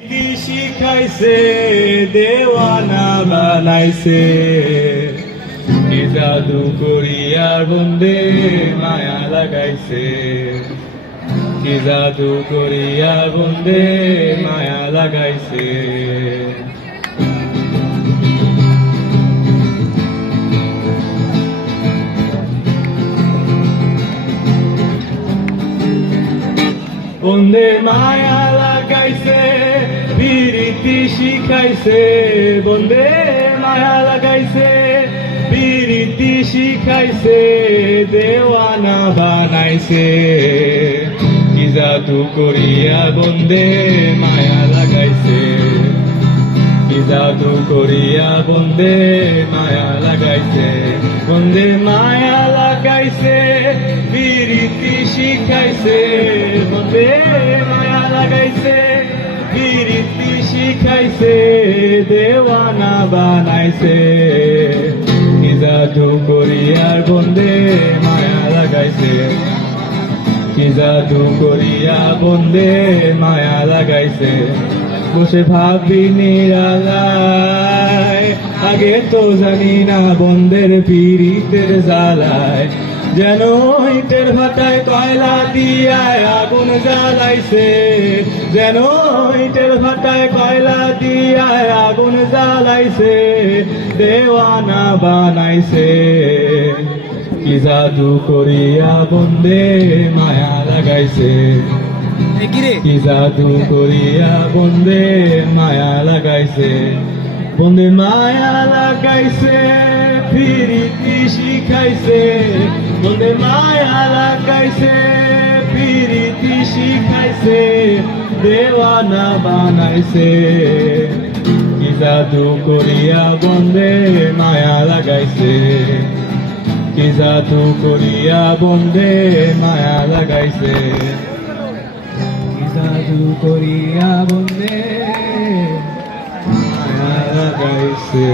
শিখাইছে দেওয়ানা বানাইছে কি জাদু করিয়া বন্দে মায়া লাগাইছে কি জাদু করিয়া বন্দে মায়া লাগাইছে বন্দে মায়া লাগাইছে পিরিতি শিখাইছে বন্দে মায়া লাগাইছে পিরিতি শিখাইছে দেওয়ানা বানাইছে কি জাদু করিয়া বন্দে মায়া লাগাইছে কি জাদু করিয়া বন্দে মায়া লাগাইছে বন্দে মায়া লাগাইছে পিরিতি শিখাইছে বন্দে মায়া লাগাইছে পিরিতি শিখাইছে দেওয়ানা বানাইছে কি জাদু করিয়ার বন্দে মায়া লাগাইছে কি জাদু করিয়া বন্দে মায়া লাগাইছে বসে ভাবি নিরালায় আগে তো জানি না বন্দের পীড়িতের জ্বালায় যেন ইটের ভাটায় কয়লা দিয়ায় আগুন জ্বালাইছে যেন ইটের ভাটায় কয়লা দিয়ায় আগুন জ্বালাইছে দেওয়ানা বানাইছে কি জাদু করিয়া বন্দে মায়া লাগাইছে কি জাদু করিয়া বন্দে মায়া লাগাইছে বন্দে মায়া লাগাইছে পিরিতি শিখাইছে বন্দে মায়া লাগাইছে পিরিতি শিখাইছে দেওয়ানা বানাইছে কি জাদু করিয়া বন্দে মায়া লাগাইছে কি জাদু করিয়া বন্দে মায়া লাগাইছে কি জাদু করিয়া বন্দে মায়া লাগাইছে